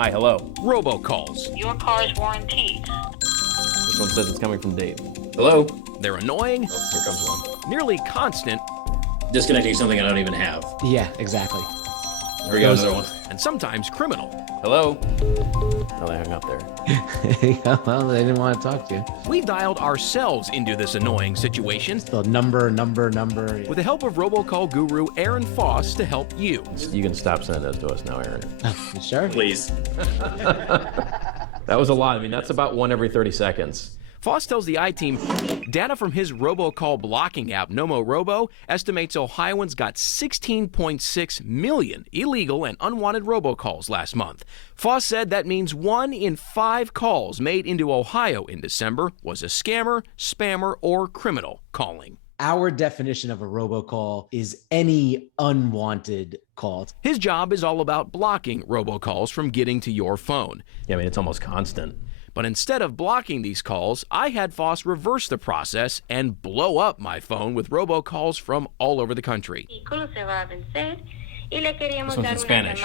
Hi, hello. Robocalls. Your car's warranty. This one says it's coming from Dave. Hello? They're annoying, Oh, here comes one. nearly constant, Disconnecting something I don't even have. Yeah, exactly. Here we go, another one. and sometimes criminal. Hello? Oh, they hung up there. Well, they didn't want to talk to you. We dialed ourselves into this annoying situation The number. with the help of robocall guru Aaron Foss to help you. You can stop sending those to us now, Aaron. You sure? Please. That was a lot. I mean, that's about one every 30 seconds. Foss tells the I-Team data from his robocall blocking app, Nomo Robo, estimates Ohioans got 16.6 million illegal and unwanted robocalls last month. Foss said that means 1 in 5 calls made into Ohio in December was a scammer, spammer, or criminal calling. Our definition of a robocall is any unwanted call. His job is all about blocking robocalls from getting to your phone. Yeah, I mean, it's almost constant. But instead of blocking these calls, I had Foss reverse the process and blow up my phone with robocalls from all over the country. This one's in Spanish.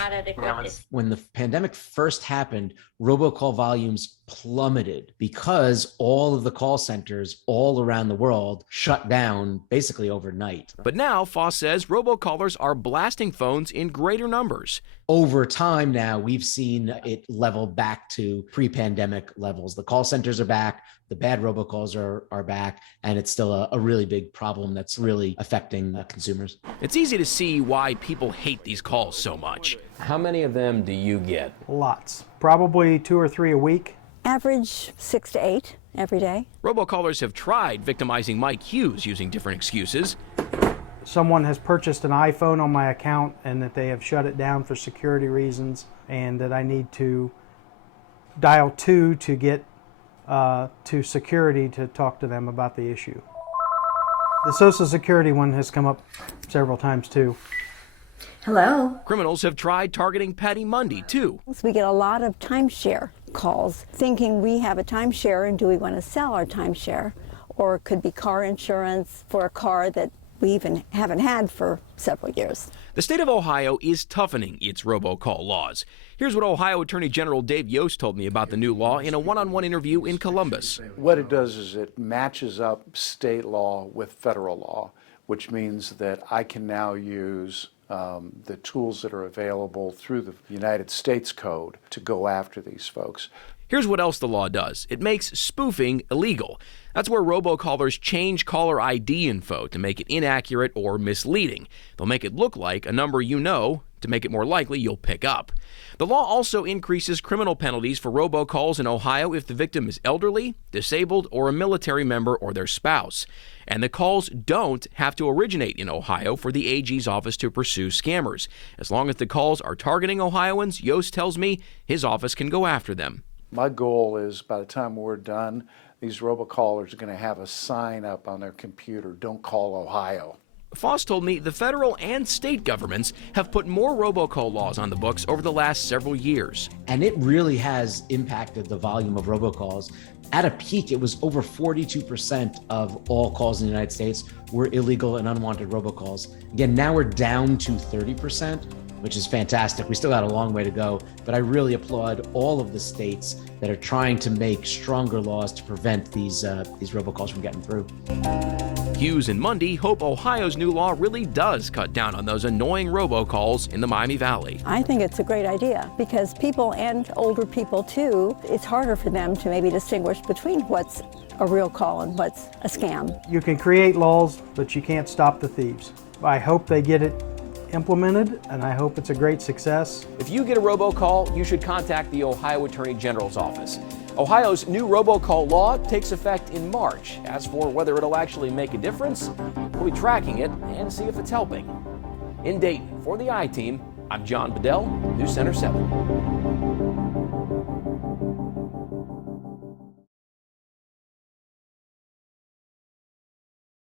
When the pandemic first happened, robocall volumes plummeted because all of the call centers all around the world shut down basically overnight. But now, Foss says robocallers are blasting phones in greater numbers. Over time now, we've seen it level back to pre-pandemic levels. The call centers are back, the bad robocalls are back, and it's still a really big problem that's really affecting consumers. It's easy to see why people hate these calls so much. How many of them do you get? Lots. Probably 2 or 3 a week. Average 6 to 8 every day. Robocallers have tried victimizing Mike Hughes using different excuses. Someone has purchased an iPhone on my account and that they have shut it down for security reasons, and that I need to dial 2 to get to security to talk to them about the issue. The Social Security one has come up several times too. Hello. Criminals have tried targeting Patty Mundy, too. We get a lot of timeshare calls thinking we have a timeshare and do we want to sell our timeshare? Or it could be car insurance for a car that we even haven't had for several years. The state of Ohio is toughening its robocall laws. Here's what Ohio Attorney General Dave Yost told me about the new law in a one-on-one interview in Columbus. What it does is it matches up state law with federal law, which means that I can now use the tools that are available through the United States Code to go after these folks. Here's what else the law does. It makes spoofing illegal. That's where robocallers change caller ID info to make it inaccurate or misleading. They'll make it look like a number you know to make it more likely you'll pick up. The law also increases criminal penalties for robocalls in Ohio if the victim is elderly, disabled, or a military member or their spouse. And the calls don't have to originate in Ohio for the AG's office to pursue scammers. As long as the calls are targeting Ohioans, Yost tells me his office can go after them. My goal is by the time we're done, these robocallers are going to have a sign up on their computer, "Don't call Ohio." Foss told me the federal and state governments have put more robocall laws on the books over the last several years. And it really has impacted the volume of robocalls. At a peak, it was over 42% of all calls in the United States were illegal and unwanted robocalls. Again, now we're down to 30%, which is fantastic. We still got a long way to go, but I really applaud all of the states that are trying to make stronger laws to prevent these robocalls from getting through. Hughes and Mundy hope Ohio's new law really does cut down on those annoying robocalls in the Miami Valley. I think it's a great idea because people, and older people too, it's harder for them to maybe distinguish between what's a real call and what's a scam. You can create laws, but you can't stop the thieves. I hope they get it implemented, and I hope it's a great success. If you get a robocall, you should contact the Ohio Attorney General's office. Ohio's new robocall law takes effect in March. As for whether it'll actually make a difference, we'll be tracking it and see if it's helping. In Dayton, for the I-Team, I'm John Bedell, News Center 7.